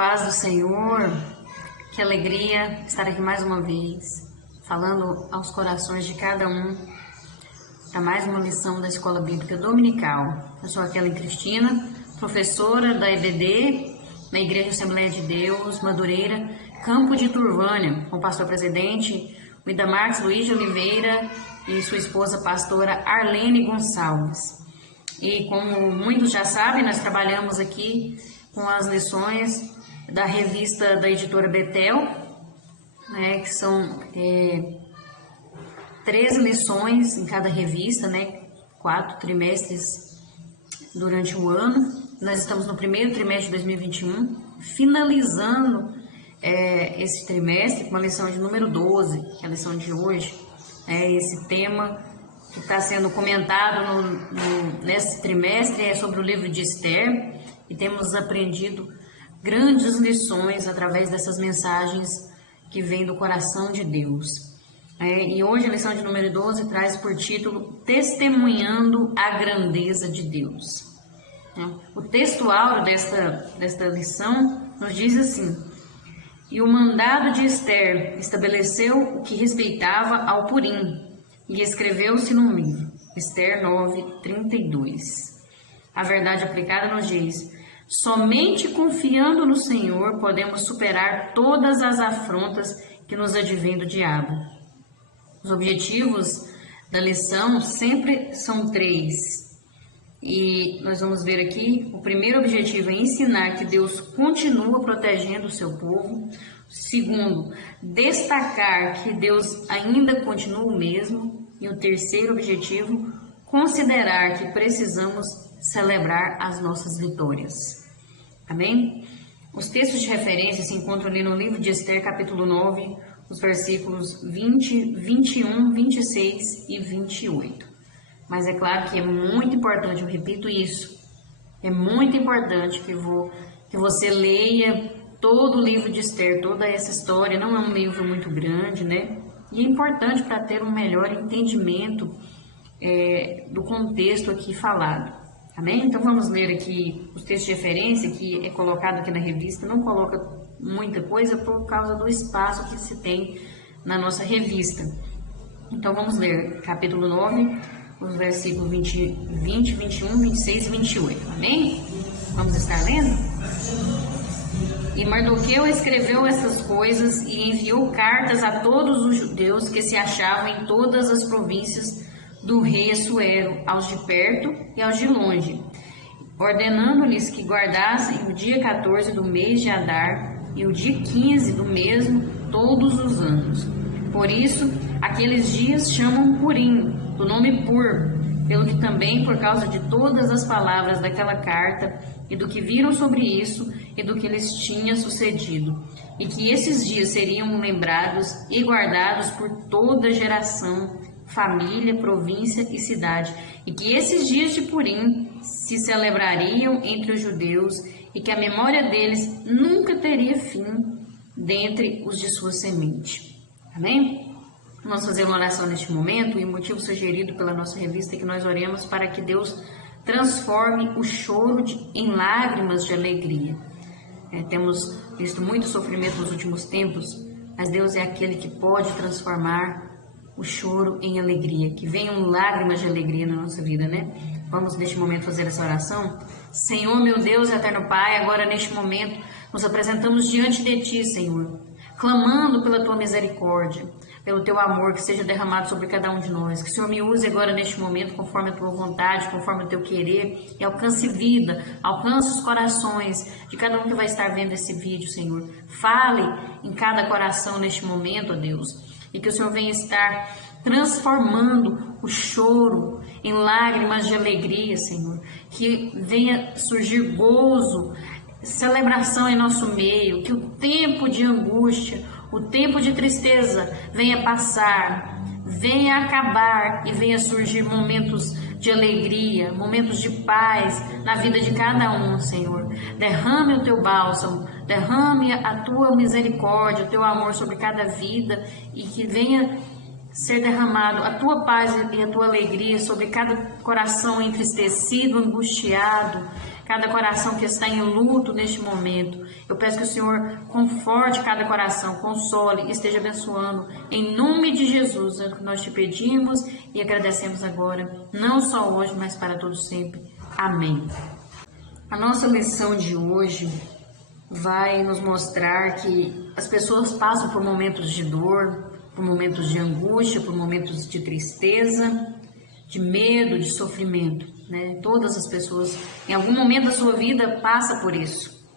paz do Senhor, que alegria estar aqui mais uma vez, falando aos corações de cada um para mais uma lição da Escola Bíblica Dominical. Eu sou a Kelly Cristina, professora da EBD, na Igreja Assembleia de Deus, Madureira, Campo de Turvânia, com o pastor presidente Wida Marques Luiz de Oliveira e sua esposa pastora Arlene Gonçalves. E como muitos já sabem, nós trabalhamos aqui com as lições da revista da editora Betel, né, que são 13 lições em cada revista, né, 4 trimestres durante o ano. Nós estamos no primeiro trimestre de 2021, finalizando esse trimestre com a lição de número 12, que é a lição de hoje. Esse tema que está sendo comentado nesse trimestre é sobre o livro de Esther, e temos aprendido grandes lições através dessas mensagens que vêm do coração de Deus. E hoje a lição de número 12 traz por título Testemunhando a Grandeza de Deus. O texto áureo desta lição nos diz assim: E o mandado de Esther estabeleceu o que respeitava ao Purim, e escreveu-se num livro. Esther 9:32. A verdade aplicada nos diz: somente confiando no Senhor podemos superar todas as afrontas que nos advêm do diabo. Os objetivos da lição sempre são 3. E nós vamos ver aqui, o primeiro objetivo é ensinar que Deus continua protegendo o seu povo. Segundo, destacar que Deus ainda continua o mesmo. E o terceiro objetivo, considerar que precisamos celebrar as nossas vitórias. Amém? Os textos de referência se encontram ali no livro de Esther, capítulo 9, os versículos 20, 21, 26 e 28. Mas é claro que é muito importante, eu repito isso, é muito importante que você leia todo o livro de Esther, toda essa história. Não é um livro muito grande, né? E é importante para ter um melhor entendimento do contexto aqui falado. Amém? Então vamos ler aqui os textos de referência que é colocado aqui na revista. Não coloca muita coisa por causa do espaço que se tem na nossa revista. Então vamos ler capítulo 9, os versículos 20, 21, 26 e 28. Amém? Vamos estar lendo? E Mardoqueu escreveu essas coisas e enviou cartas a todos os judeus que se achavam em todas as províncias do rei Assuero, aos de perto e aos de longe, ordenando-lhes que guardassem o dia 14 do mês de Adar e o dia 15 do mesmo todos os anos. Por isso, aqueles dias chamam Purim, do nome Pur, pelo que também, por causa de todas as palavras daquela carta e do que viram sobre isso e do que lhes tinha sucedido, e que esses dias seriam lembrados e guardados por toda geração, família, província e cidade, e que esses dias de Purim se celebrariam entre os judeus e que a memória deles nunca teria fim dentre os de sua semente. Amém? Vamos fazer uma oração neste momento, e o motivo sugerido pela nossa revista é que nós oremos para que Deus transforme o choro em lágrimas de alegria. Temos visto muito sofrimento nos últimos tempos, mas Deus é aquele que pode transformar o choro em alegria, que venham lágrimas de alegria na nossa vida, né? Vamos neste momento fazer essa oração? Senhor, meu Deus, eterno Pai, agora neste momento nos apresentamos diante de Ti, Senhor, clamando pela Tua misericórdia, pelo Teu amor que seja derramado sobre cada um de nós. Que o Senhor me use agora neste momento conforme a Tua vontade, conforme o Teu querer, e alcance vida, alcance os corações de cada um que vai estar vendo esse vídeo, Senhor. Fale em cada coração neste momento, ó Deus, e que o Senhor venha estar transformando o choro em lágrimas de alegria, Senhor. Que venha surgir gozo, celebração em nosso meio, que o tempo de angústia, o tempo de tristeza venha passar, venha acabar e venha surgir momentos de alegria, momentos de paz na vida de cada um, Senhor. Derrame o Teu bálsamo, derrame a Tua misericórdia, o Teu amor sobre cada vida, e que venha ser derramado a Tua paz e a Tua alegria sobre cada coração entristecido, angustiado, cada coração que está em luto neste momento. Eu peço que o Senhor conforte cada coração, console e esteja abençoando. Em nome de Jesus, é o que nós te pedimos e agradecemos agora, não só hoje, mas para todos sempre. Amém. A nossa lição de hoje vai nos mostrar que as pessoas passam por momentos de dor, por momentos de angústia, por momentos de tristeza, de medo, de sofrimento, né? Todas as pessoas, em algum momento da sua vida, passa por isso.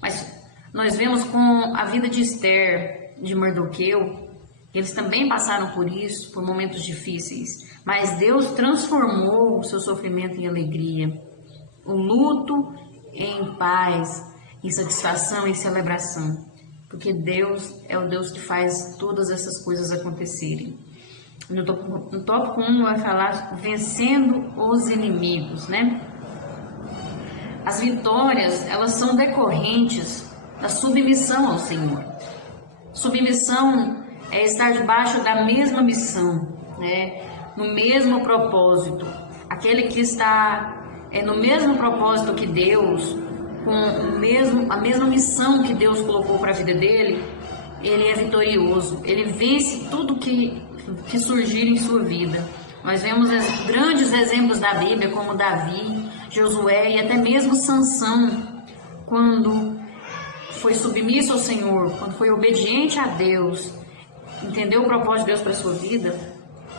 Mas nós vemos com a vida de Esther, de Mardoqueu, eles também passaram por isso, por momentos difíceis, mas Deus transformou o seu sofrimento em alegria, o luto em paz, em satisfação, em celebração, porque Deus é o Deus que faz todas essas coisas acontecerem. No tópico 1 vai falar vencendo os inimigos, né? As vitórias, elas são decorrentes da submissão ao Senhor. Submissão é estar debaixo da mesma missão, né? No mesmo propósito. Aquele que está no mesmo propósito que Deus, com a mesma missão que Deus colocou para a vida dele, ele é vitorioso, ele vence tudo que surgir em sua vida. Nós vemos grandes exemplos da Bíblia, como Davi, Josué e até mesmo Sansão, quando foi submisso ao Senhor, quando foi obediente a Deus, entendeu o propósito de Deus para a sua vida,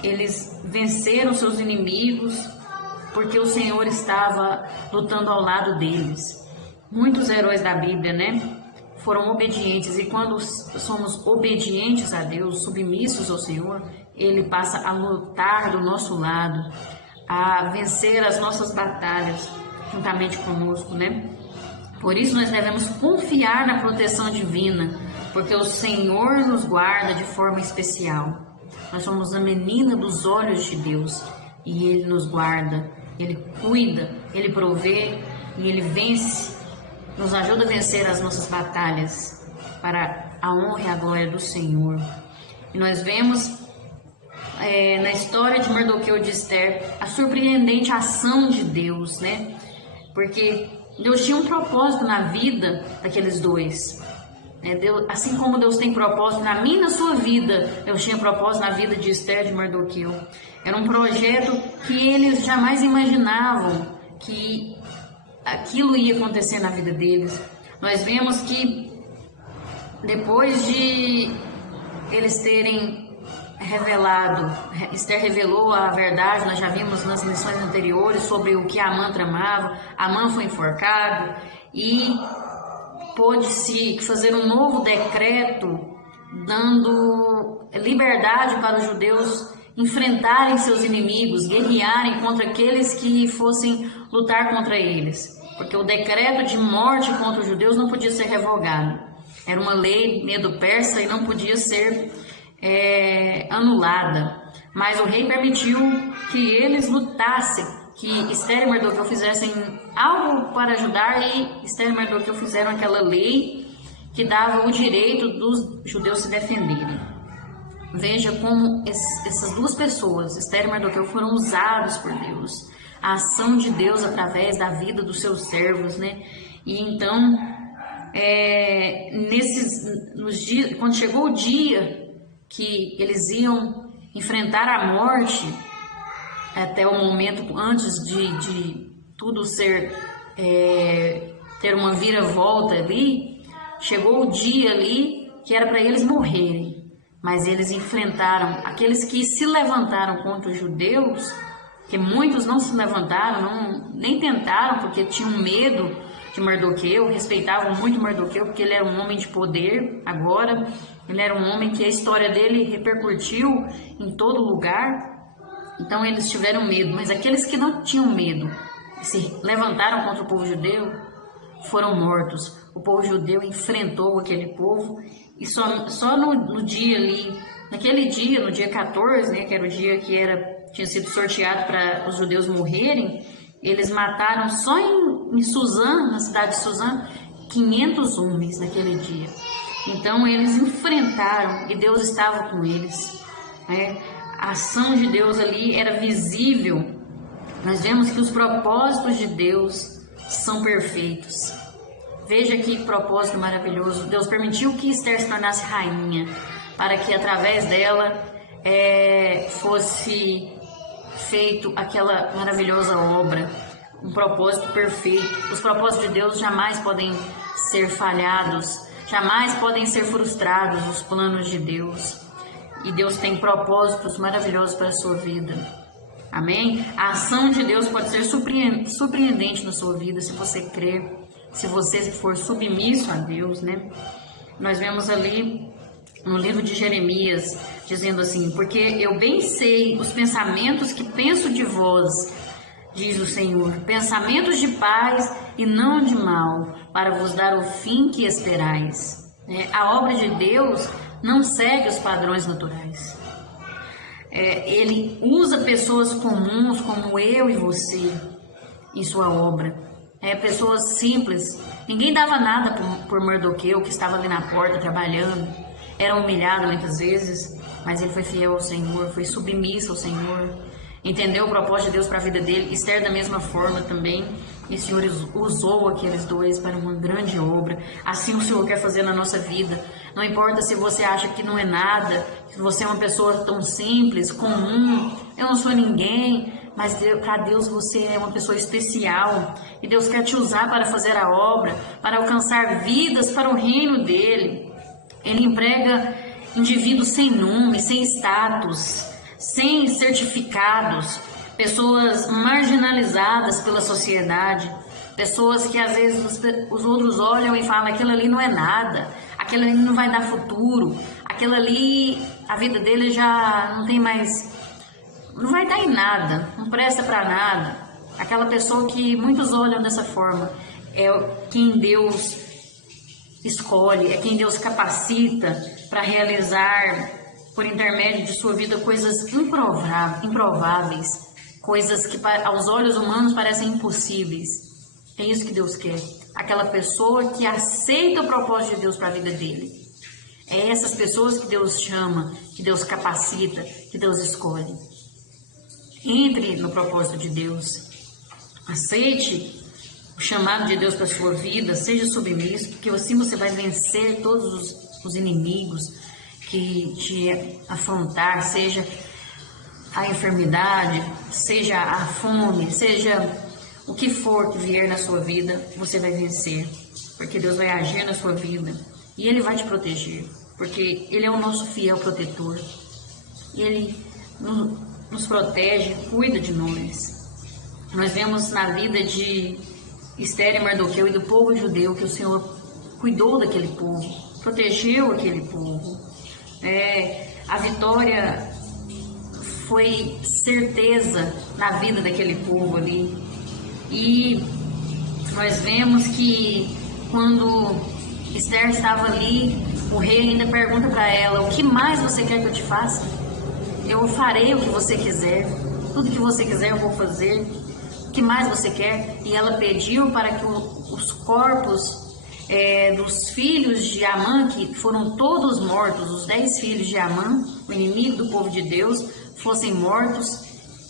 eles venceram seus inimigos, porque o Senhor estava lutando ao lado deles. Muitos heróis da Bíblia, né, foram obedientes, e quando somos obedientes a Deus, submissos ao Senhor, Ele passa a lutar do nosso lado, a vencer as nossas batalhas juntamente conosco, né? Por isso nós devemos confiar na proteção divina, porque o Senhor nos guarda de forma especial. Nós somos a menina dos olhos de Deus, e Ele nos guarda, Ele cuida, Ele provê e Ele vence, nos ajuda a vencer as nossas batalhas para a honra e a glória do Senhor. E nós vemos na história de Mardoqueu e de Esther a surpreendente ação de Deus, né? Porque Deus tinha um propósito na vida daqueles dois. Deus, assim como Deus tem propósito na minha e na sua vida, Deus tinha propósito na vida de Esther e de Mardoqueu. Era um projeto que eles jamais imaginavam que aquilo ia acontecer na vida deles. Nós vemos que depois de eles terem revelado, Esther revelou a verdade, nós já vimos nas lições anteriores sobre o que Amã tramava. Amã foi enforcado e pôde-se fazer um novo decreto dando liberdade para os judeus enfrentarem seus inimigos, guerrearem contra aqueles que fossem lutar contra eles, porque o decreto de morte contra os judeus não podia ser revogado. Era uma lei medo-persa e não podia ser anulada, mas o rei permitiu que eles lutassem, que Esther e Mardoqueu fizessem algo para ajudar, e Esther e Mardoqueu fizeram aquela lei que dava o direito dos judeus se defenderem. Veja como essas duas pessoas, Esther e Mardoqueu, foram usados por Deus, a ação de Deus através da vida dos seus servos, né? E então, nos dias, quando chegou o dia que eles iam enfrentar a morte, até o momento antes de tudo ter uma viravolta ali, chegou o dia ali que era para eles morrerem, mas eles enfrentaram aqueles que se levantaram contra os judeus, que muitos não se levantaram, nem tentaram, porque tinham medo de Mardoqueu, respeitavam muito Mardoqueu, porque ele era um homem de poder. Agora ele era um homem que a história dele repercutiu em todo lugar, então eles tiveram medo. Mas aqueles que não tinham medo, se levantaram contra o povo judeu, foram mortos. O povo judeu enfrentou aquele povo, e só no dia ali, naquele dia, no dia 14, né, que era o dia que tinha sido sorteado para os judeus morrerem, eles mataram só em Suzã, na cidade de Suzã, 500 homens naquele dia. Então eles enfrentaram e Deus estava com eles, né? A ação de Deus ali era visível. Nós vemos que os propósitos de Deus são perfeitos. Veja que propósito maravilhoso. Deus permitiu que Esther se tornasse rainha, para que através dela fosse feito aquela maravilhosa obra, um propósito perfeito. Os propósitos de Deus jamais podem ser falhados, jamais podem ser frustrados os planos de Deus. E Deus tem propósitos maravilhosos para a sua vida. Amém? A ação de Deus pode ser surpreendente na sua vida, se você crer, se você for submisso a Deus, né? Nós vemos ali no livro de Jeremias, dizendo assim: porque eu bem sei os pensamentos que penso de vós, diz o Senhor, pensamentos de paz e não de mal, para vos dar o fim que esperais. A obra de Deus não segue os padrões naturais. Ele usa pessoas comuns como eu e você em sua obra. Pessoas simples. Ninguém dava nada por Mardoqueu, que estava ali na porta trabalhando. Era humilhado muitas vezes, mas ele foi fiel ao Senhor, foi submisso ao Senhor, entendeu o propósito de Deus para a vida dele. Esther da mesma forma também. E o Senhor usou aqueles dois para uma grande obra. Assim o Senhor quer fazer na nossa vida. Não importa se você acha que não é nada, se você é uma pessoa tão simples, comum, eu não sou ninguém, mas para Deus você é uma pessoa especial. E Deus quer te usar para fazer a obra, para alcançar vidas para o reino dele. Ele emprega indivíduos sem nome, sem status, sem certificados, pessoas marginalizadas pela sociedade, pessoas que às vezes os outros olham e falam: aquilo ali não é nada, aquilo ali não vai dar futuro, aquilo ali, a vida dele já não tem mais, não vai dar em nada, não presta para nada. Aquela pessoa que muitos olham dessa forma é quem Deus escolhe, é quem Deus capacita para realizar por intermédio de sua vida coisas improváveis, coisas que aos olhos humanos parecem impossíveis. É isso que Deus quer. Aquela pessoa que aceita o propósito de Deus para a vida dele. É essas pessoas que Deus chama, que Deus capacita, que Deus escolhe. Entre no propósito de Deus. Aceite o chamado de Deus para a sua vida, seja submisso, porque assim você vai vencer todos os inimigos que te afrontar, seja a enfermidade, seja a fome, seja o que for que vier na sua vida, você vai vencer, porque Deus vai agir na sua vida e Ele vai te proteger, porque Ele é o nosso fiel protetor. Ele nos protege, cuida de nós. Nós vemos na vida de Esther e Mardoqueu e do povo judeu que o Senhor cuidou daquele povo, protegeu aquele povo. A vitória foi certeza na vida daquele povo ali. E nós vemos que quando Esther estava ali, o rei ainda pergunta para ela: o que mais você quer que eu te faça? Eu farei o que você quiser, tudo que você quiser eu vou fazer. O que mais você quer? E ela pediu para que os corpos dos filhos de Amã, que foram todos mortos, os 10 filhos de Amã, o inimigo do povo de Deus, fossem mortos.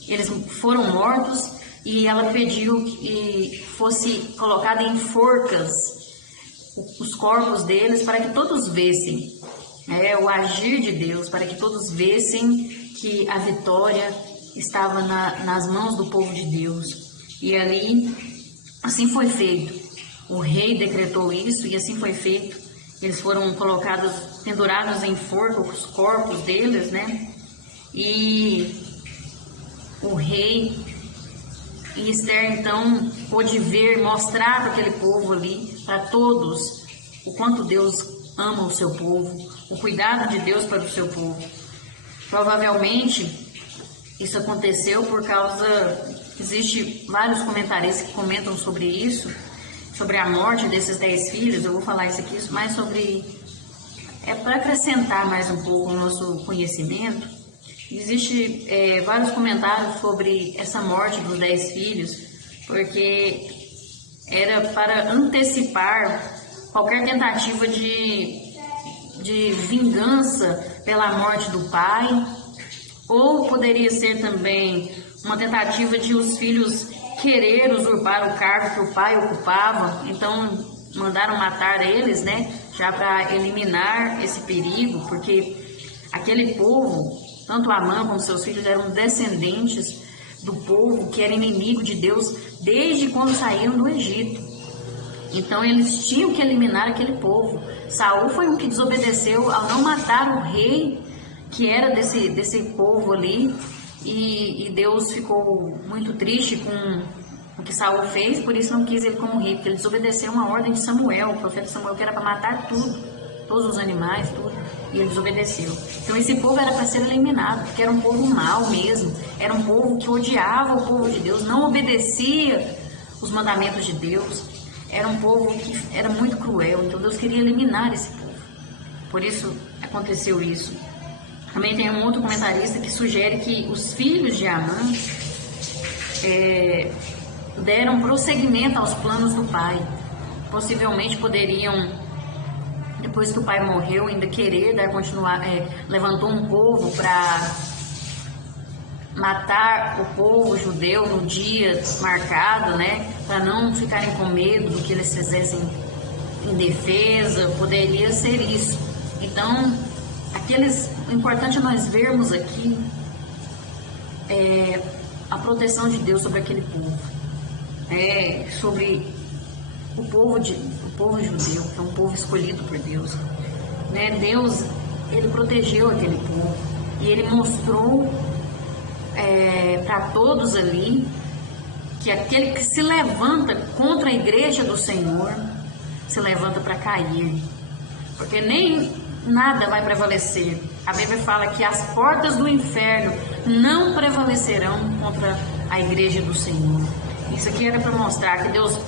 Eles foram mortos e ela pediu que fosse colocada em forcas os corpos deles, para que todos vissem o agir de Deus, para que todos vissem que a vitória estava nas mãos do povo de Deus. E ali, assim foi feito. O rei decretou isso e assim foi feito. Eles foram colocados, pendurados em forca, os corpos deles, né? E o rei e Esther, então, pôde ver, mostrar para aquele povo ali, para todos, o quanto Deus ama o seu povo, o cuidado de Deus para o seu povo. Provavelmente, isso aconteceu por causa... Existem vários comentaristas que comentam sobre isso, sobre a morte desses 10 filhos. Eu vou falar isso aqui, mas sobre... para acrescentar mais um pouco o nosso conhecimento. Existem vários comentários sobre essa morte dos 10 filhos, porque era para antecipar qualquer tentativa de vingança pela morte do pai, ou poderia ser também uma tentativa de os filhos querer usurpar o cargo que o pai ocupava, então mandaram matar eles, né, já para eliminar esse perigo, porque aquele povo, tanto Amã como seus filhos, eram descendentes do povo que era inimigo de Deus desde quando saíram do Egito. Então eles tinham que eliminar aquele povo. Saul foi um que desobedeceu ao não matar o rei que era desse povo ali, e Deus ficou muito triste com o que Saul fez, por isso não quis ele como rei, porque ele desobedeceu uma ordem de Samuel, o profeta Samuel, que era para matar tudo, todos os animais, tudo, e ele desobedeceu. Então esse povo era para ser eliminado, porque era um povo mau mesmo, era um povo que odiava o povo de Deus, não obedecia os mandamentos de Deus, era um povo que era muito cruel, então Deus queria eliminar esse povo, por isso aconteceu isso. Também tem um outro comentarista que sugere que os filhos de Amã deram prosseguimento aos planos do pai. Possivelmente poderiam, depois que o pai morreu, ainda querer levantou um povo para matar o povo judeu no dia marcado, né? Para não ficarem com medo do que eles fizessem em defesa, poderia ser isso. Então, o importante é nós vermos aqui a proteção de Deus sobre aquele povo, sobre o povo judeu, que é um povo escolhido por Deus, né? Deus, ele protegeu aquele povo e ele mostrou para todos ali que aquele que se levanta contra a igreja do Senhor se levanta para cair, porque nem nada vai prevalecer. A Bíblia fala que as portas do inferno não prevalecerão contra a igreja do Senhor. Isso aqui era para mostrar que Deus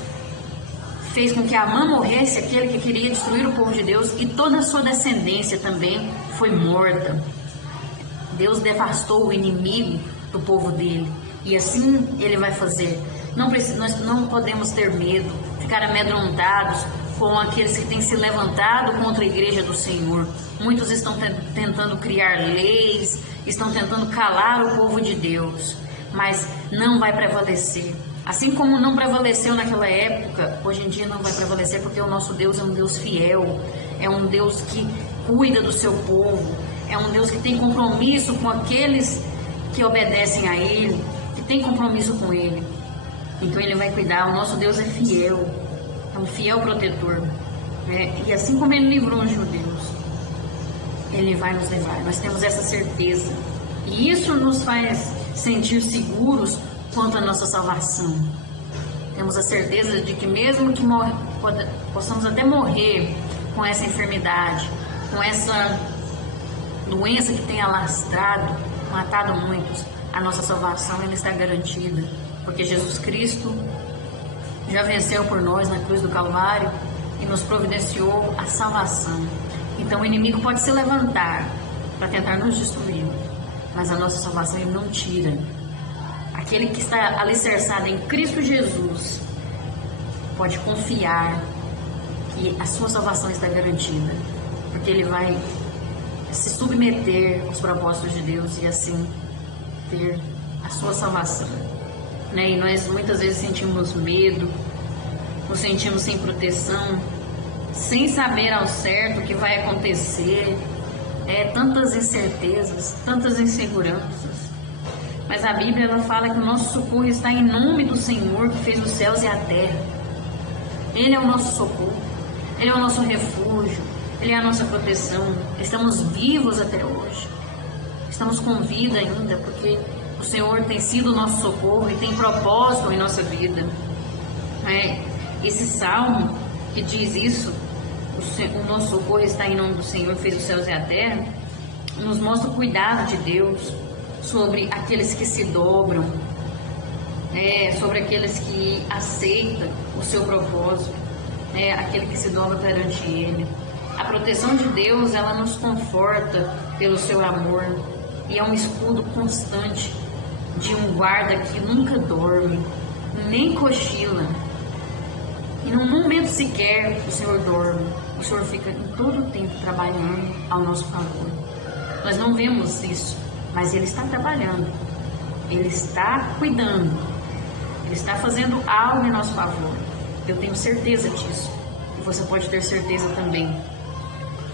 fez com que Amã morresse, aquele que queria destruir o povo de Deus, e toda a sua descendência também foi morta. Deus devastou o inimigo do povo dele, e assim ele vai fazer. Nós não podemos ter medo, ficar amedrontados com aqueles que têm se levantado contra a igreja do Senhor. Muitos estão tentando criar leis, estão tentando calar o povo de Deus, mas não vai prevalecer. Assim como não prevaleceu naquela época, hoje em dia não vai prevalecer, porque o nosso Deus é um Deus fiel, é um Deus que cuida do seu povo, é um Deus que tem compromisso com aqueles que obedecem a Ele, que tem compromisso com Ele. Então Ele vai cuidar. O nosso Deus é fiel, é um fiel protetor, né? E assim como Ele livrou os judeus, Ele vai nos levar. Nós temos essa certeza, e isso nos faz sentir seguros quanto à nossa salvação. Temos a certeza de que mesmo que possamos até morrer com essa enfermidade, com essa doença que tem alastrado, matado muitos, a nossa salvação ela está garantida, porque Jesus Cristo já venceu por nós na cruz do Calvário e nos providenciou a salvação. Então o inimigo pode se levantar para tentar nos destruir, mas a nossa salvação ele não tira. Aquele que está alicerçado em Cristo Jesus pode confiar que a sua salvação está garantida, porque ele vai se submeter aos propósitos de Deus e assim ter a sua salvação, né? E nós muitas vezes sentimos medo, nos sentimos sem proteção, sem saber ao certo o que vai acontecer, tantas incertezas, tantas inseguranças. Mas a Bíblia ela fala que o nosso socorro está em nome do Senhor que fez os céus e a terra. Ele é o nosso socorro, Ele é o nosso refúgio, Ele é a nossa proteção. Estamos vivos até hoje, estamos com vida ainda, porque o Senhor tem sido o nosso socorro e tem propósito em nossa vida. Esse salmo que diz isso, o nosso socorro está em nome do Senhor que fez os céus e a terra, nos mostra o cuidado de Deus sobre aqueles que se dobram, sobre aqueles que aceitam o seu propósito, aquele que se dobra perante Ele. A proteção de Deus, ela nos conforta pelo seu amor e é um escudo constante de um guarda que nunca dorme, nem cochila. E num momento sequer o Senhor dorme. O Senhor fica em todo o tempo trabalhando ao nosso favor. Nós não vemos isso, mas Ele está trabalhando, Ele está cuidando. Ele está fazendo algo em nosso favor. Eu tenho certeza disso. E você pode ter certeza também.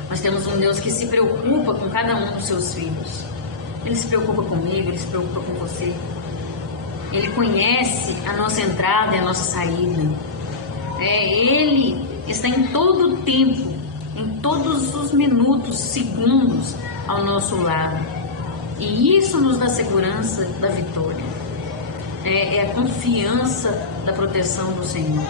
Nós temos um Deus que se preocupa com cada um dos seus filhos. Ele se preocupa comigo, Ele se preocupa com você. Ele conhece a nossa entrada e a nossa saída. Ele está em todo o tempo, em todos os minutos, segundos ao nosso lado. E isso nos dá segurança da vitória. É a confiança da proteção do Senhor.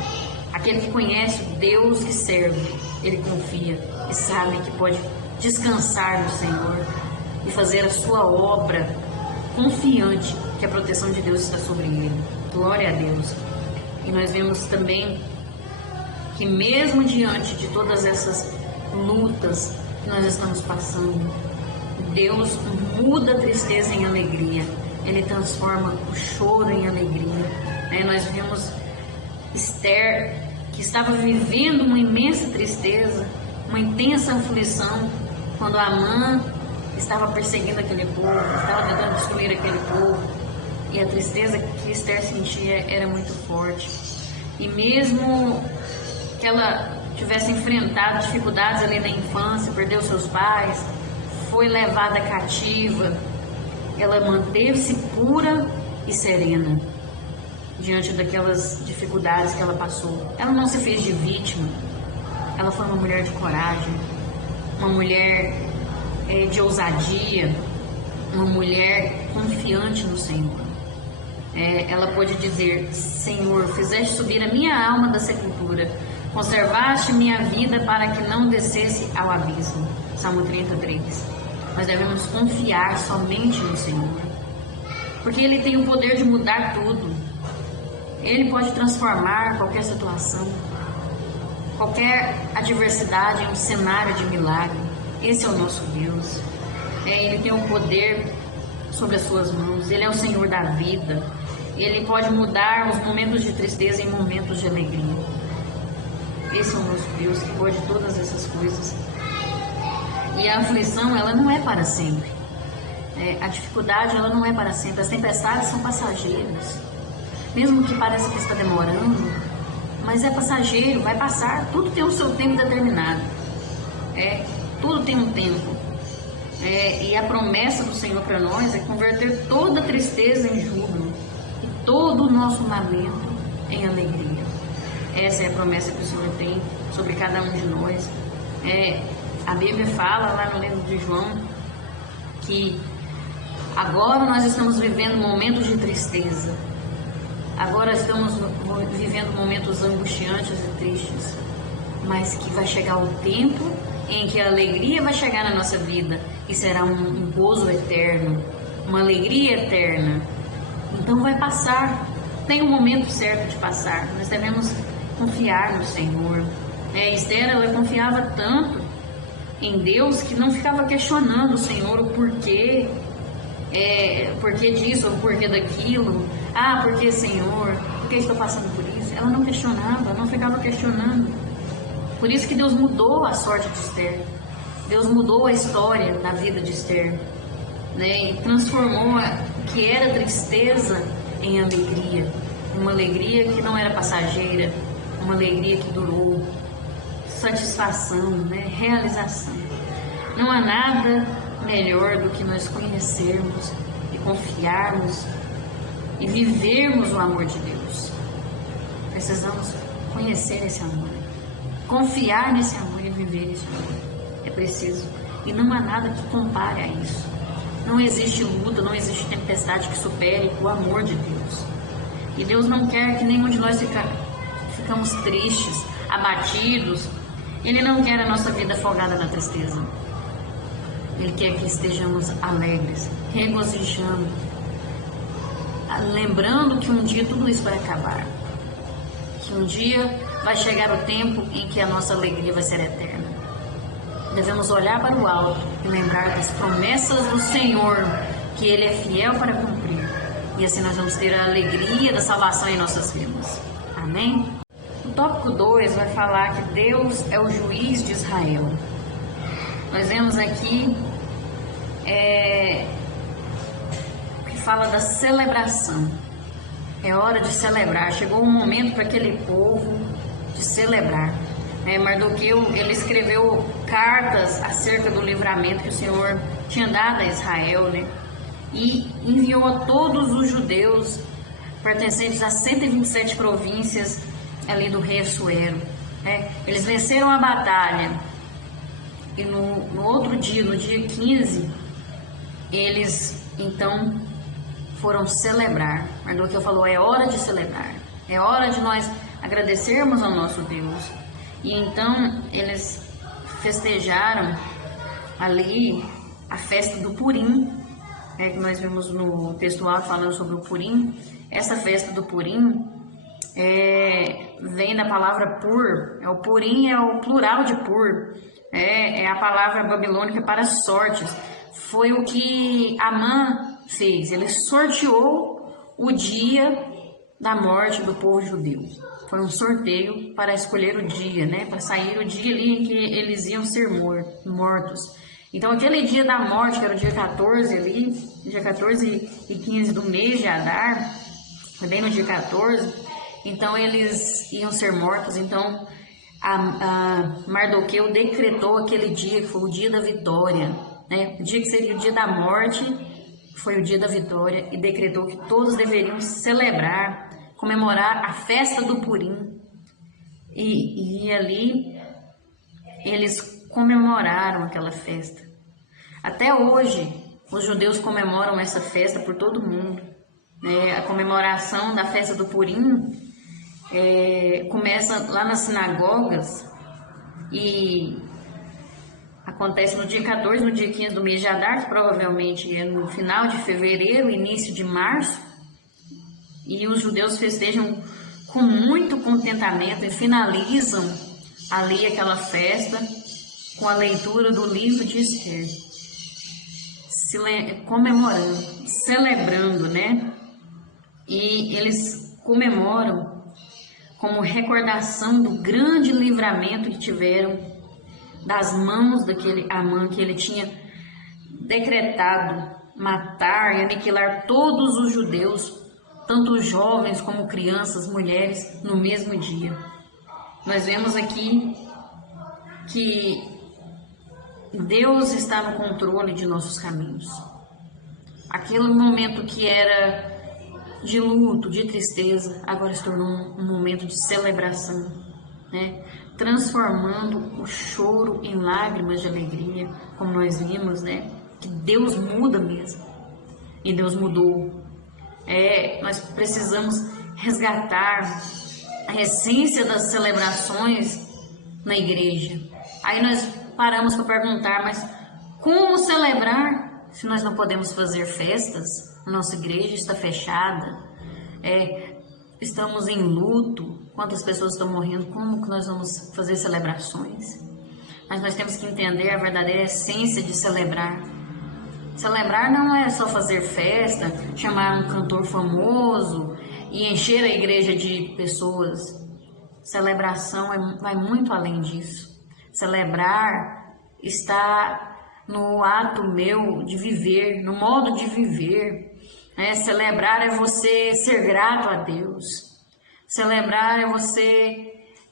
Aquele que conhece o Deus que serve, ele confia e sabe que pode descansar no Senhor e fazer a sua obra confiante que a proteção de Deus está sobre ele. Glória a Deus. E nós vemos também que mesmo diante de todas essas lutas que nós estamos passando, Deus muda a tristeza em alegria. Ele transforma o choro em alegria. Nós vimos Esther, que estava vivendo uma imensa tristeza, uma intensa aflição, quando Amã estava perseguindo aquele povo, estava tentando destruir aquele povo, e a tristeza que Esther sentia era muito forte. E mesmo que ela tivesse enfrentado dificuldades ali na infância, perdeu seus pais, foi levada cativa, ela manteve-se pura e serena diante daquelas dificuldades que ela passou. Ela não se fez de vítima, ela foi uma mulher de coragem, uma mulher de ousadia, uma mulher confiante no Senhor. Ela pôde dizer: Senhor, fizeste subir a minha alma da sepultura, conservaste minha vida para que não descesse ao abismo. Salmo 33. Nós devemos confiar somente no Senhor, porque Ele tem o poder de mudar tudo. Ele pode transformar qualquer situação, qualquer adversidade em um cenário de milagre. Esse é o nosso Deus. Ele tem o poder sobre as suas mãos. Ele é o Senhor da vida. Ele pode mudar os momentos de tristeza em momentos de alegria. Esse é o nosso Deus que pode todas essas coisas. E a aflição, ela não é para sempre. A dificuldade, ela não é para sempre. As tempestades são passageiras. Mesmo que pareça que está demorando, mas é passageiro, vai passar. Tudo tem o seu tempo determinado. Tudo tem um tempo. E a promessa do Senhor para nós é converter toda tristeza em júbilo e todo o nosso lamento em alegria. Essa é a promessa que o Senhor tem sobre cada um de nós. A Bíblia fala lá no livro de João que agora nós estamos vivendo momentos de tristeza. Agora estamos vivendo momentos angustiantes e tristes. Mas que vai chegar o tempo em que a alegria vai chegar na nossa vida e será um gozo eterno, uma alegria eterna. Então vai passar, tem um momento certo de passar. Nós devemos confiar no Senhor. Esther, ela confiava tanto em Deus que não ficava questionando o Senhor o porquê, porquê disso ou porquê daquilo. Porquê, Senhor? Por que estou passando por isso? Ela não questionava, não ficava questionando. Por isso que Deus mudou a sorte de Esther. Deus mudou a história da vida de Esther, e transformou o que era tristeza em alegria. Uma alegria que não era passageira, uma alegria que durou. Satisfação, realização. Não há nada melhor do que nós conhecermos e confiarmos e vivermos o amor de Deus. Precisamos conhecer esse amor, confiar nesse amor e viver esse amor. É preciso. E não há nada que compare a isso. Não existe luta, não existe tempestade que supere o amor de Deus. E Deus não quer que nenhum de nós ficamos tristes, abatidos. Ele não quer a nossa vida afogada na tristeza. Ele quer que estejamos alegres, regozijando, lembrando que um dia tudo isso vai acabar. Que um dia vai chegar o tempo em que a nossa alegria vai ser eterna. Devemos olhar para o alto e lembrar das promessas do Senhor, que Ele é fiel para cumprir. E assim nós vamos ter a alegria da salvação em nossas vidas. Amém? O tópico 2 vai falar que Deus é o juiz de Israel. Nós vemos aqui que fala da celebração. É hora de celebrar. Chegou um momento para aquele povo de celebrar. Mardoqueu, ele escreveu cartas acerca do livramento que o Senhor tinha dado a Israel, né? E enviou a todos os judeus pertencentes a 127 províncias ali do rei Assuero. Eles venceram a batalha e no outro dia, no dia 15, eles então foram celebrar. Mardoqueu falou: é hora de celebrar, é hora de nós agradecermos ao nosso Deus. E então eles festejaram ali a festa do Purim, que nós vimos no textual falando sobre o Purim. Essa festa do Purim vem da palavra pur. O Purim é o plural de pur, é a palavra babilônica para sortes. Foi o que Amã fez, ele sorteou o dia da morte do povo judeu. Foi um sorteio para escolher o dia, para sair o dia ali em que eles iam ser mortos. Então aquele dia da morte, que era o dia 14 ali, dia 14 e 15 do mês de Adar, foi bem no dia 14, então eles iam ser mortos. Então a Mardoqueu decretou aquele dia, que foi o dia da vitória, o dia que seria o dia da morte, foi o dia da vitória, e decretou que todos deveriam celebrar, comemorar a festa do Purim. E ali eles comemoraram aquela festa. Até hoje os judeus comemoram essa festa por todo o mundo. A comemoração da festa do Purim começa lá nas sinagogas e acontece no dia 14, no dia 15 do mês de Adar, que provavelmente é no final de fevereiro, início de março. E os judeus festejam com muito contentamento e finalizam ali aquela festa com a leitura do livro de Esther, comemorando, celebrando, E eles comemoram como recordação do grande livramento que tiveram das mãos daquele Amã, que ele tinha decretado matar e aniquilar todos os judeus, tanto jovens como crianças, mulheres, no mesmo dia. Nós vemos aqui que Deus está no controle de nossos caminhos. Aquele momento que era de luto, de tristeza, agora se tornou um momento de celebração, transformando o choro em lágrimas de alegria, como nós vimos, que Deus muda mesmo, e Deus mudou. Nós precisamos resgatar a essência das celebrações na igreja. Aí nós paramos para perguntar: mas como celebrar se nós não podemos fazer festas? A nossa igreja está fechada, estamos em luto, quantas pessoas estão morrendo, como que nós vamos fazer celebrações? Mas nós temos que entender a verdadeira essência de celebrar. Celebrar não é só fazer festa, chamar um cantor famoso e encher a igreja de pessoas. Celebração vai muito além disso. Celebrar está no ato meu de viver, no modo de viver. Celebrar é você ser grato a Deus. Celebrar é você,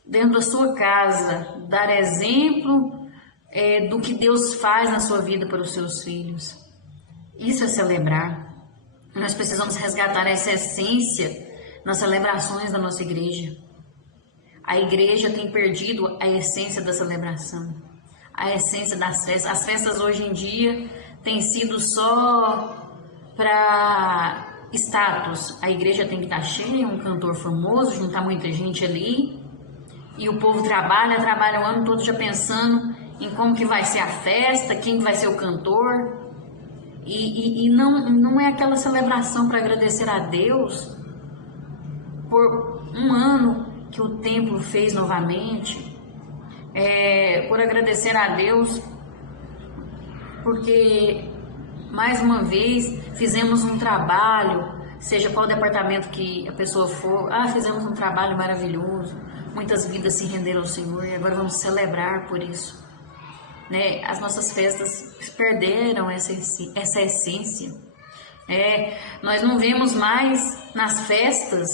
dentro da sua casa, dar exemplo do que Deus faz na sua vida para os seus filhos. Isso é celebrar. Nós precisamos resgatar essa essência nas celebrações da nossa igreja. A igreja tem perdido a essência da celebração, a essência das festas. As festas hoje em dia têm sido só para status. A igreja tem que estar cheia, um cantor famoso, juntar muita gente ali, e o povo trabalha o ano todo já pensando em como que vai ser a festa, quem vai ser o cantor. E não é aquela celebração para agradecer a Deus por um ano que o templo fez novamente, por agradecer a Deus porque mais uma vez fizemos um trabalho, seja qual departamento que a pessoa for, fizemos um trabalho maravilhoso, muitas vidas se renderam ao Senhor e agora vamos celebrar por isso. As nossas festas perderam essa essência. Nós não vemos mais nas festas,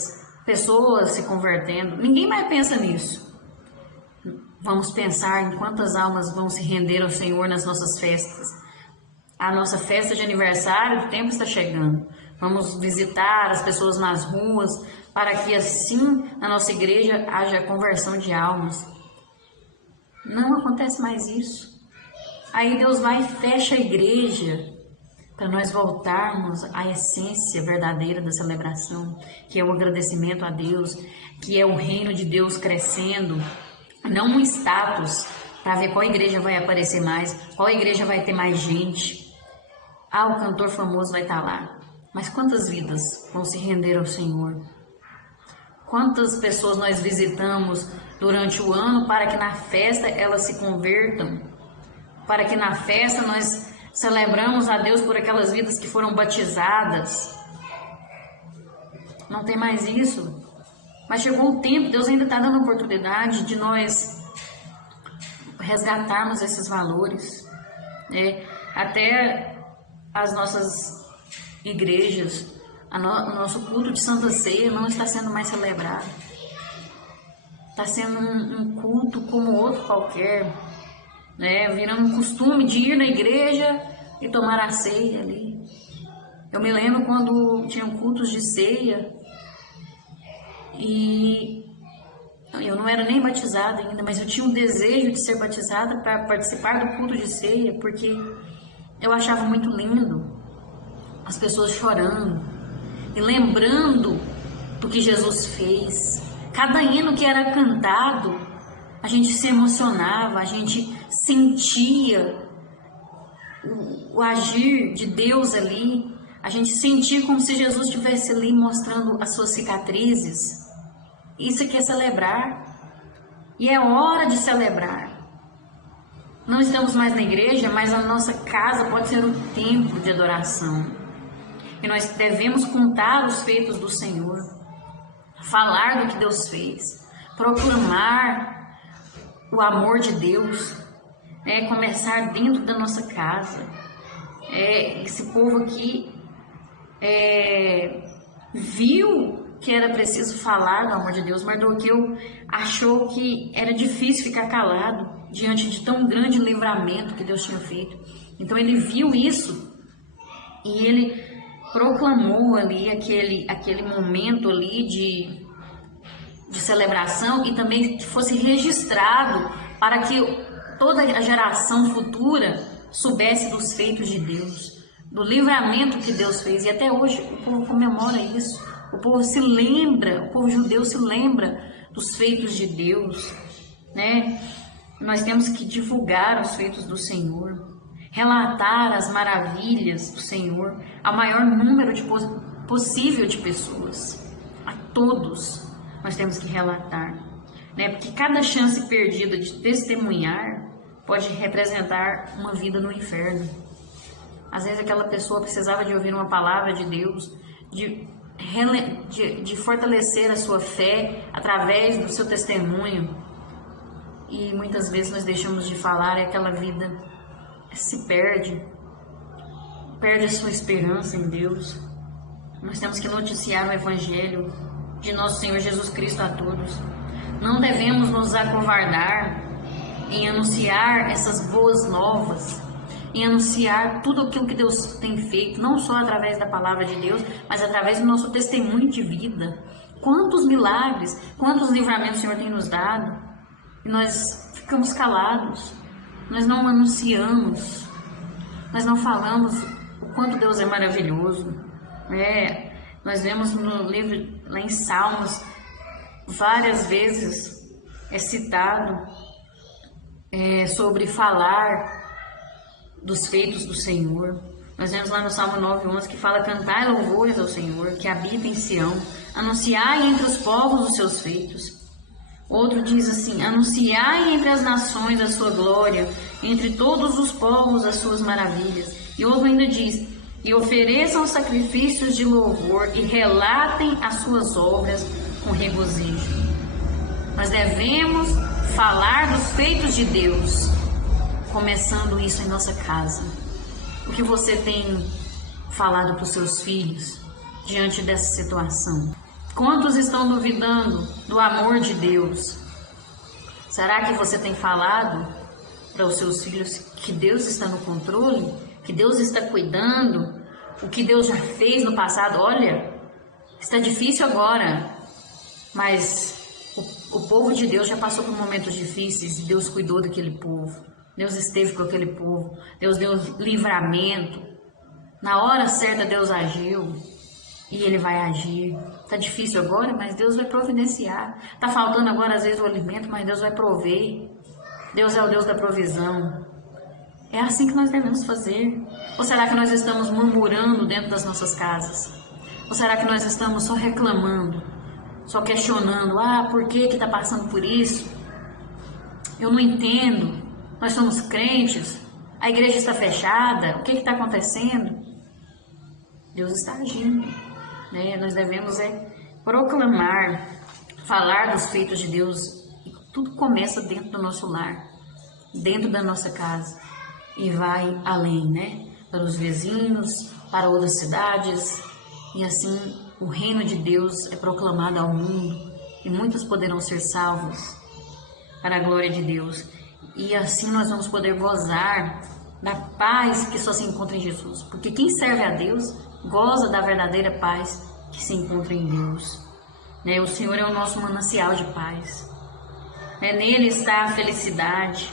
pessoas se convertendo. Ninguém mais pensa nisso. Vamos pensar em quantas almas vão se render ao Senhor nas nossas festas. A nossa festa de aniversário, o tempo está chegando. Vamos visitar as pessoas nas ruas, para que assim na nossa igreja haja conversão de almas. Não acontece mais isso. Aí Deus vai e fecha a igreja, para nós voltarmos à essência verdadeira da celebração, que é o agradecimento a Deus, que é o reino de Deus crescendo, não um status, para ver qual igreja vai aparecer mais, qual igreja vai ter mais gente. Ah, o cantor famoso vai estar lá. Mas quantas vidas vão se render ao Senhor? Quantas pessoas nós visitamos durante o ano para que na festa elas se convertam? Para que na festa nós celebramos a Deus por aquelas vidas que foram batizadas. Não tem mais isso. Mas chegou o tempo, Deus ainda está dando a oportunidade de nós resgatarmos esses valores. Até as nossas igrejas, o nosso culto de Santa Ceia não está sendo mais celebrado. Está sendo um culto como outro qualquer. Virando um costume de ir na igreja e tomar a ceia ali. Eu me lembro quando tinham cultos de ceia e eu não era nem batizada ainda, mas eu tinha um desejo de ser batizada para participar do culto de ceia, porque eu achava muito lindo as pessoas chorando e lembrando do que Jesus fez. Cada hino que era cantado, a gente se emocionava, a gente sentia o agir de Deus ali, a gente sentia como se Jesus estivesse ali mostrando as suas cicatrizes. Isso aqui é celebrar, e é hora de celebrar. Não estamos mais na igreja, mas a nossa casa pode ser um templo de adoração, e nós devemos contar os feitos do Senhor, falar do que Deus fez, proclamar o amor de Deus, começar dentro da nossa casa. Esse povo aqui viu que era preciso falar do amor de Deus. Mardoqueu achou que era difícil ficar calado diante de tão grande livramento que Deus tinha feito. Então ele viu isso e ele proclamou ali aquele momento ali de celebração, e também que fosse registrado para que toda a geração futura soubesse dos feitos de Deus, do livramento que Deus fez. E até hoje o povo comemora isso, o povo se lembra, o povo judeu se lembra dos feitos de Deus, Nós temos que divulgar os feitos do Senhor, relatar as maravilhas do Senhor ao maior número possível de pessoas, a todos nós temos que relatar, porque cada chance perdida de testemunhar pode representar uma vida no inferno. Às vezes aquela pessoa precisava de ouvir uma palavra de Deus, de fortalecer a sua fé através do seu testemunho, e muitas vezes nós deixamos de falar e aquela vida se perde a sua esperança em Deus. Nós temos que noticiar o Evangelho de nosso Senhor Jesus Cristo a todos. Não devemos nos acovardar em anunciar essas boas novas, em anunciar tudo aquilo que Deus tem feito, não só através da palavra de Deus, mas através do nosso testemunho de vida. Quantos milagres, quantos livramentos o Senhor tem nos dado, e nós ficamos calados, nós não anunciamos, nós não falamos o quanto Deus é maravilhoso. Nós vemos no livro, lá em Salmos, várias vezes é citado sobre falar dos feitos do Senhor. Nós vemos lá no Salmo 9:11 que fala: cantai louvores ao Senhor, que habita em Sião, anunciai entre os povos os seus feitos. Outro diz assim: anunciai entre as nações a sua glória, entre todos os povos as suas maravilhas. E outro ainda diz: e ofereçam sacrifícios de louvor e relatem as suas obras com regozijo. Nós devemos falar dos feitos de Deus, começando isso em nossa casa. O que você tem falado para os seus filhos? diante dessa situação? Quantos estão duvidando do amor de Deus? Será que você tem falado para os seus filhos que Deus está no controle? Que Deus está cuidando? O que Deus já fez no passado? Olha, está difícil agora, mas o povo de Deus já passou por momentos difíceis e Deus cuidou daquele povo. Deus esteve com aquele povo. Deus deu livramento. Na hora certa Deus agiu e Ele vai agir. Está difícil agora, mas Deus vai providenciar. Está faltando agora às vezes o alimento, mas Deus vai prover. Deus é o Deus da provisão. É assim que nós devemos fazer. Ou será que nós estamos murmurando dentro das nossas casas? Ou será que nós estamos só reclamando, só questionando? Ah, por que está passando por isso? Eu não entendo. Nós somos crentes. A igreja está fechada. O que está acontecendo? Deus está agindo. Né? Nós devemos proclamar, falar dos feitos de Deus. Tudo começa dentro do nosso lar, dentro da nossa casa. E vai além, né? Para os vizinhos, para outras cidades. E assim o reino de Deus é proclamado ao mundo. E muitos poderão ser salvos para a glória de Deus. E assim nós vamos poder gozar da paz que só se encontra em Jesus. Porque quem serve a Deus goza da verdadeira paz que se encontra em Deus. Né? O Senhor é o nosso manancial de paz. Nele está a felicidade.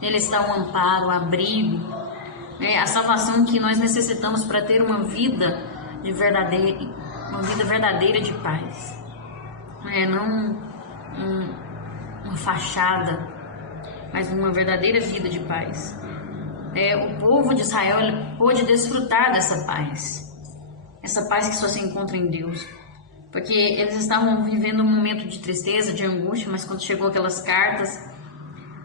Nele está o amparo, o abrigo, né? A salvação que nós necessitamos para ter uma vida verdadeira de paz. Não uma fachada, mas uma verdadeira vida de paz. O povo de Israel pôde desfrutar dessa paz. Essa paz que só se encontra em Deus. Porque eles estavam vivendo um momento de tristeza, de angústia, mas quando chegou aquelas cartas,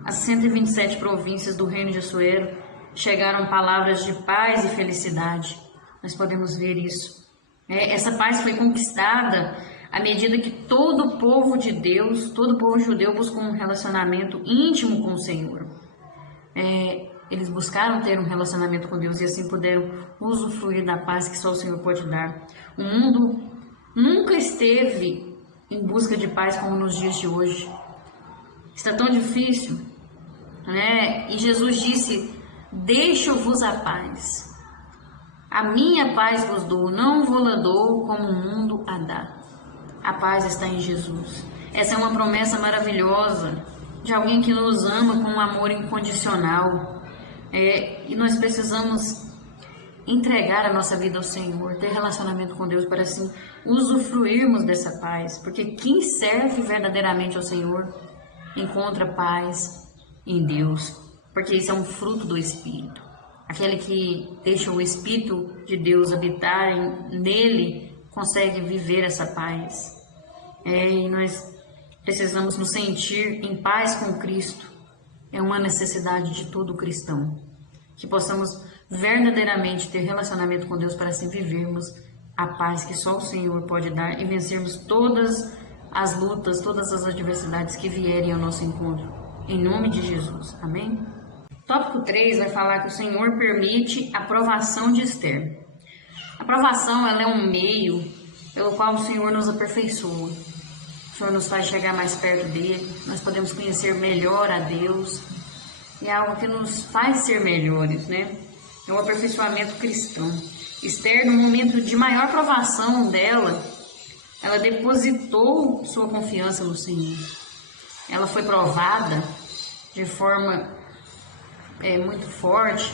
as 127 províncias do reino de Assuero chegaram palavras de paz e felicidade. Nós podemos ver isso. Essa paz foi conquistada à medida que todo o povo de Deus, todo o povo judeu buscou um relacionamento íntimo com o Senhor. Eles buscaram ter um relacionamento com Deus e assim puderam usufruir da paz que só o Senhor pode dar. O mundo nunca esteve em busca de paz como nos dias de hoje. Está tão difícil, né? E Jesus disse: deixo-vos a paz. A minha paz vos dou, não vou-la dou como o mundo a dá. A paz está em Jesus. Essa é uma promessa maravilhosa de alguém que nos ama com um amor incondicional. E nós precisamos entregar a nossa vida ao Senhor, ter relacionamento com Deus para assim usufruirmos dessa paz. Porque quem serve verdadeiramente ao Senhor encontra paz em Deus, porque isso é um fruto do Espírito. Aquele que deixa o Espírito de Deus habitar nele consegue viver essa paz. E nós precisamos nos sentir em paz com Cristo. É uma necessidade de todo cristão, que possamos verdadeiramente ter relacionamento com Deus para assim vivermos a paz que só o Senhor pode dar e vencermos todas as lutas, todas as adversidades que vierem ao nosso encontro. Em nome de Jesus. Amém? Tópico 3 vai falar que o Senhor permite a provação de Esther. A provação ela é um meio pelo qual o Senhor nos aperfeiçoa. O Senhor nos faz chegar mais perto dele. Nós podemos conhecer melhor a Deus. E é algo que nos faz ser melhores, né? É um aperfeiçoamento cristão. Esther, no momento de maior provação dela, ela depositou sua confiança no Senhor. Ela foi provada de forma muito forte,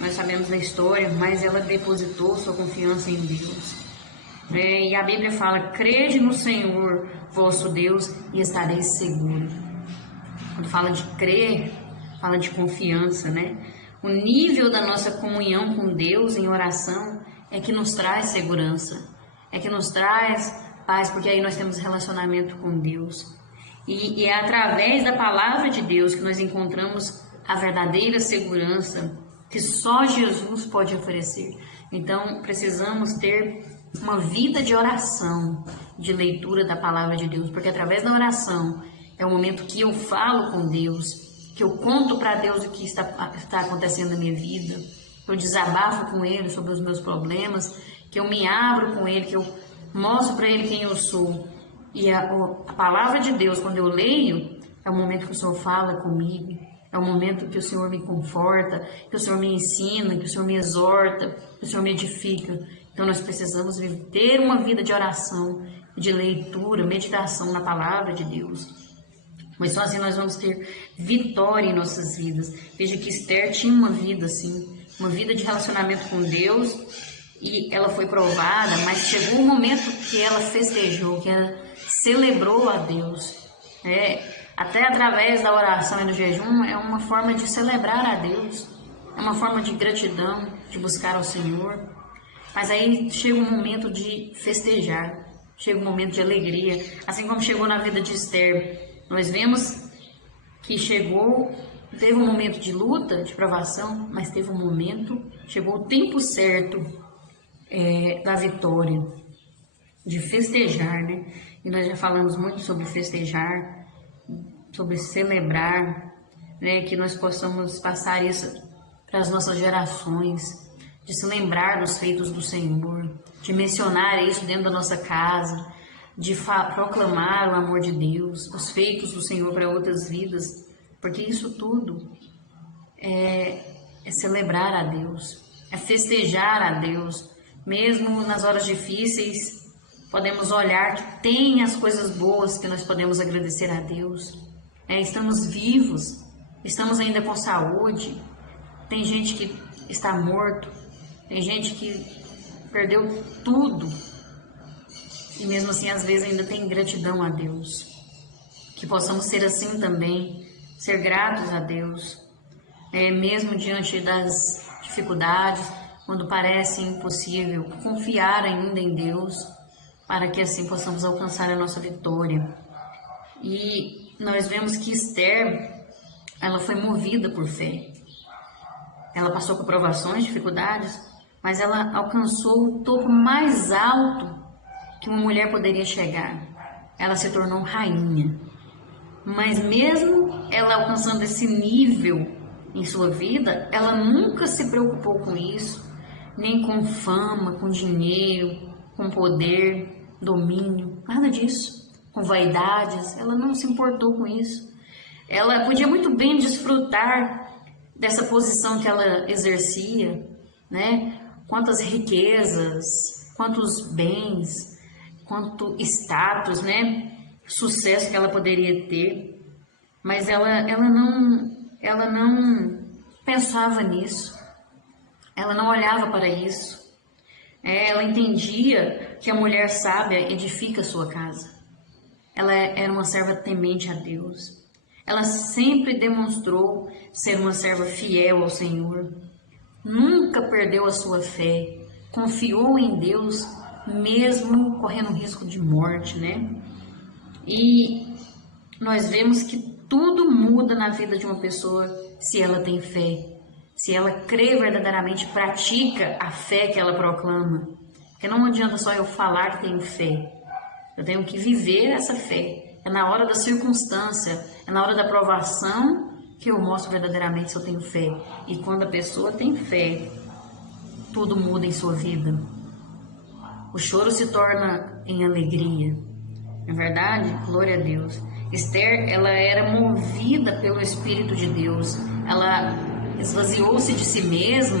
nós sabemos da história, mas ela depositou sua confiança em Deus. E a Bíblia fala: crede no Senhor, vosso Deus, e estareis seguro. Quando fala de crer, fala de confiança, né? O nível da nossa comunhão com Deus em oração é que nos traz segurança, é que nos traz paz, porque aí nós temos relacionamento com Deus. E é através da palavra de Deus que nós encontramos a verdadeira segurança que só Jesus pode oferecer. Então, precisamos ter uma vida de oração, de leitura da palavra de Deus, porque através da oração é o momento que eu falo com Deus, que eu conto para Deus o que está acontecendo na minha vida, que eu desabafo com Ele sobre os meus problemas, que eu me abro com Ele, que eu mostro para Ele quem eu sou. E a palavra de Deus, quando eu leio, é o momento que o Senhor fala comigo, é o momento que o Senhor me conforta, que o Senhor me ensina, que o Senhor me exorta, que o Senhor me edifica. Então nós precisamos ter uma vida de oração, de leitura, meditação na palavra de Deus. Mas só assim nós vamos ter vitória em nossas vidas. Veja que Esther tinha uma vida assim, uma vida de relacionamento com Deus, e ela foi provada, mas chegou um momento que ela festejou, que ela celebrou a Deus. Até através da oração e do jejum é uma forma de celebrar a Deus, é uma forma de gratidão, de buscar ao Senhor. Mas aí chega um momento de festejar, chega um momento de alegria, assim como chegou na vida de Esther. Nós vemos que teve um momento de luta, de provação, mas teve um momento, chegou o tempo certo da vitória, de festejar, né? E nós já falamos muito sobre festejar, sobre celebrar, né? Que nós possamos passar isso para as nossas gerações, de se lembrar dos feitos do Senhor, de mencionar isso dentro da nossa casa, de proclamar o amor de Deus, os feitos do Senhor para outras vidas, porque isso tudo é celebrar a Deus, é festejar a Deus. Mesmo nas horas difíceis, podemos olhar que tem as coisas boas que nós podemos agradecer a Deus. Estamos vivos, estamos ainda com saúde, tem gente que está morto, tem gente que perdeu tudo, e mesmo assim às vezes ainda tem gratidão a Deus. Que possamos ser assim também, ser gratos a Deus, mesmo diante das dificuldades, quando parece impossível, confiar ainda em Deus, para que assim possamos alcançar a nossa vitória. E nós vemos que Esther, ela foi movida por fé. Ela passou por provações, dificuldades, mas ela alcançou o topo mais alto que uma mulher poderia chegar. Ela se tornou rainha. Mas mesmo ela alcançando esse nível em sua vida, ela nunca se preocupou com isso, nem com fama, com dinheiro, com poder, domínio, nada disso. Com vaidades, ela não se importou com isso. Ela podia muito bem desfrutar dessa posição que ela exercia, né? Quantas riquezas, quantos bens, quanto status, né? Sucesso que ela poderia ter, mas ela não pensava nisso, ela não olhava para isso. Ela entendia que a mulher sábia edifica a sua casa. Ela era uma serva temente a Deus. Ela sempre demonstrou ser uma serva fiel ao Senhor. Nunca perdeu a sua fé. Confiou em Deus, mesmo correndo risco de morte, né? E nós vemos que tudo muda na vida de uma pessoa se ela tem fé. Se ela crê verdadeiramente, pratica a fé que ela proclama. Porque não adianta só eu falar que tenho fé. Eu tenho que viver essa fé. É na hora da circunstância, é na hora da provação que eu mostro verdadeiramente se eu tenho fé. E quando a pessoa tem fé, tudo muda em sua vida. O choro se torna em alegria. Na verdade, glória a Deus. Esther, ela era movida pelo Espírito de Deus. Ela esvaziou-se de si mesma,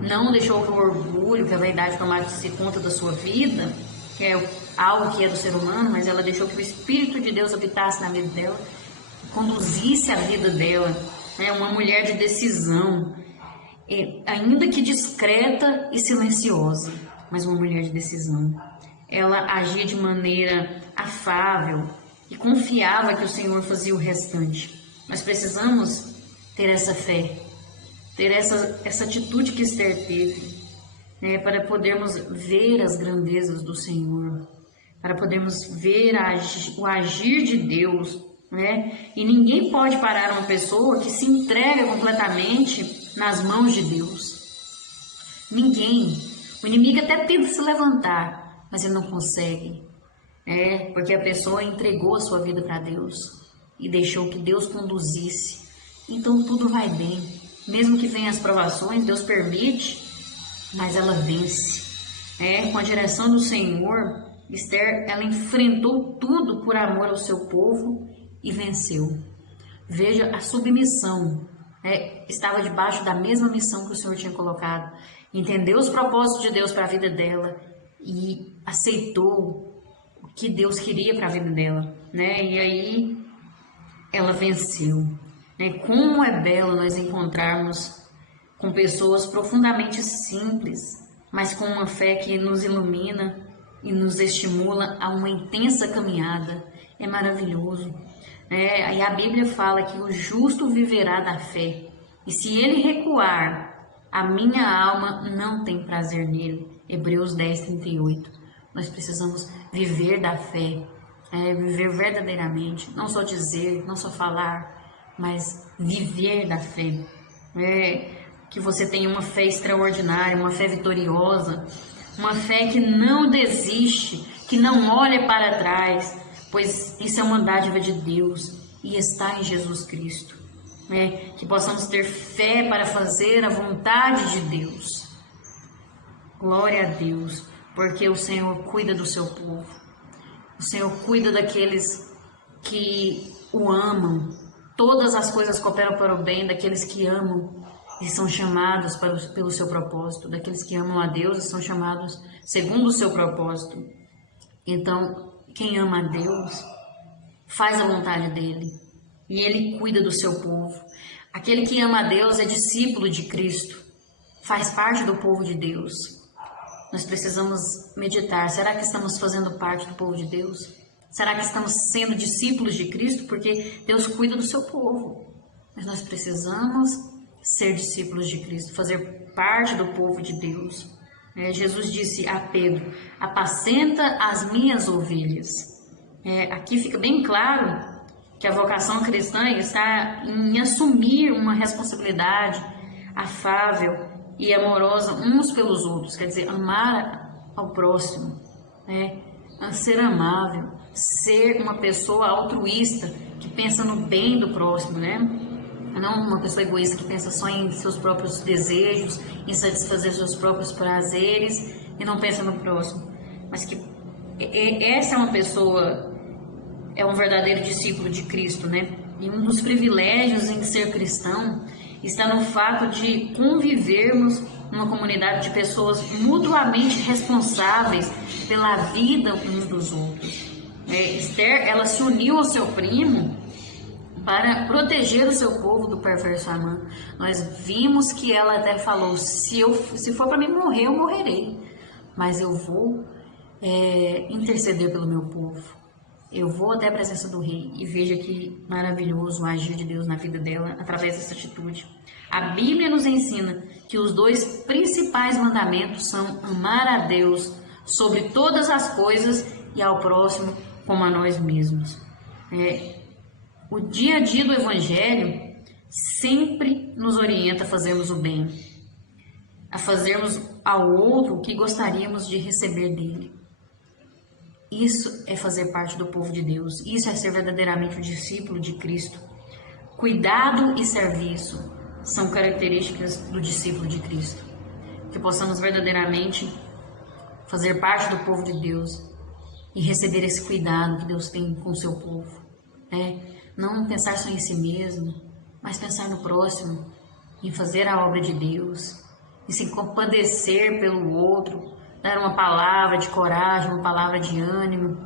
não deixou que o orgulho, que a vaidade tomasse conta da sua vida, que é algo que é do ser humano, mas ela deixou que o Espírito de Deus habitasse na vida dela, conduzisse a vida dela, né? Uma mulher de decisão, ainda que discreta e silenciosa, mas uma mulher de decisão. Ela agia de maneira afável e confiava que o Senhor fazia o restante. Nós precisamos ter essa fé, ter essa atitude que Esther teve, né, para podermos ver as grandezas do Senhor, para podermos ver o agir de Deus, né? E ninguém pode parar uma pessoa que se entrega completamente nas mãos de Deus. Ninguém. O inimigo até tenta se levantar, mas ele não consegue. Porque a pessoa entregou a sua vida para Deus e deixou que Deus conduzisse. Então tudo vai bem. mesmo que venham as provações, Deus permite, mas ela vence. Com a direção do Senhor, Esther, ela enfrentou tudo por amor ao seu povo e venceu. Veja a submissão, estava debaixo da mesma missão que o Senhor tinha colocado, entendeu os propósitos de Deus para a vida dela e aceitou o que Deus queria para a vida dela, E aí ela venceu. Como é belo nós encontrarmos com pessoas profundamente simples, mas com uma fé que nos ilumina e nos estimula a uma intensa caminhada. É maravilhoso. Aí a Bíblia fala que o justo viverá da fé, e se ele recuar, a minha alma não tem prazer nele. Hebreus 10:38. Nós precisamos viver da fé, viver verdadeiramente, não só dizer, não só falar, mas viver da fé. Que você tenha uma fé extraordinária, uma fé vitoriosa, uma fé que não desiste, que não olha para trás, pois isso é uma dádiva de Deus e está em Jesus Cristo. Que possamos ter fé para fazer a vontade de Deus. Glória a Deus, porque o Senhor cuida do seu povo. O Senhor cuida daqueles que o amam. Todas as coisas cooperam para o bem daqueles que amam e são chamados pelo seu propósito, daqueles que amam a Deus e são chamados segundo o seu propósito. Então, quem ama a Deus faz a vontade dele e ele cuida do seu povo. Aquele que ama a Deus é discípulo de Cristo, faz parte do povo de Deus. Nós precisamos meditar, será que estamos fazendo parte do povo de Deus? Será que estamos sendo discípulos de Cristo? Porque Deus cuida do seu povo, mas nós precisamos ser discípulos de Cristo, fazer parte do povo de Deus. Jesus disse a Pedro: apacenta as minhas ovelhas. Aqui fica bem claro que a vocação cristã está em assumir uma responsabilidade afável e amorosa uns pelos outros, quer dizer, amar ao próximo, ser amável, ser uma pessoa altruísta que pensa no bem do próximo, não uma pessoa egoísta que pensa só em seus próprios desejos, em satisfazer seus próprios prazeres e não pensa no próximo. Mas que essa é uma pessoa, é um verdadeiro discípulo de Cristo, E um dos privilégios em ser cristão está no fato de convivermos numa comunidade de pessoas mutuamente responsáveis pela vida uns dos outros. Esther, ela se uniu ao seu primo para proteger o seu povo do perverso Amã. Nós vimos que ela até falou: se for para mim morrer, eu morrerei, mas eu vou interceder pelo meu povo. Eu vou até a presença do rei. E veja que maravilhoso o agir de Deus na vida dela através dessa atitude. A Bíblia nos ensina que os dois principais mandamentos são amar a Deus sobre todas as coisas e ao próximo como a nós mesmos. O dia a dia do Evangelho sempre nos orienta a fazermos o bem, a fazermos ao outro o que gostaríamos de receber dele. Isso é fazer parte do povo de Deus, isso é ser verdadeiramente o discípulo de Cristo. Cuidado e serviço são características do discípulo de Cristo. Que possamos verdadeiramente fazer parte do povo de Deus e receber esse cuidado que Deus tem com o seu povo. Não pensar só em si mesmo, mas pensar no próximo, em fazer a obra de Deus, e se compadecer pelo outro, dar uma palavra de coragem, uma palavra de ânimo.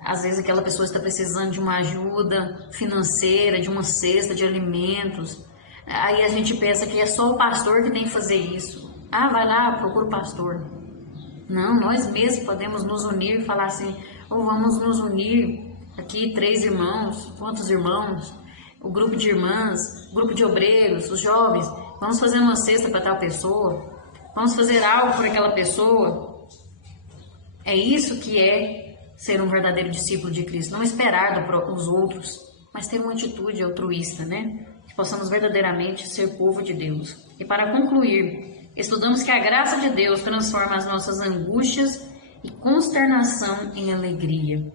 Às vezes aquela pessoa está precisando de uma ajuda financeira, de uma cesta de alimentos. Aí a gente pensa que é só o pastor que tem que fazer isso. Vai lá, procura o pastor. Não, nós mesmos podemos nos unir e falar assim: vamos nos unir aqui, 3 irmãos, quantos irmãos? O grupo de irmãs, o grupo de obreiros, os jovens, vamos fazer uma cesta para tal pessoa, vamos fazer algo por aquela pessoa. É isso que é ser um verdadeiro discípulo de Cristo, não esperar dos outros, mas ter uma atitude altruísta, Que possamos verdadeiramente ser povo de Deus. E para concluir, estudamos que a graça de Deus transforma as nossas angústias e consternação em alegria.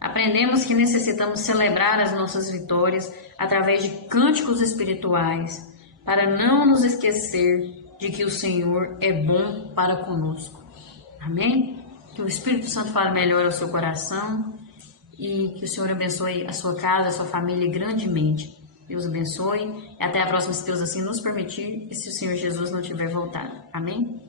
Aprendemos que necessitamos celebrar as nossas vitórias através de cânticos espirituais, para não nos esquecer de que o Senhor é bom para conosco. Amém? Que o Espírito Santo fale melhor ao seu coração e que o Senhor abençoe a sua casa, a sua família grandemente. Deus abençoe e até a próxima, se Deus assim nos permitir e se o Senhor Jesus não tiver voltado. Amém?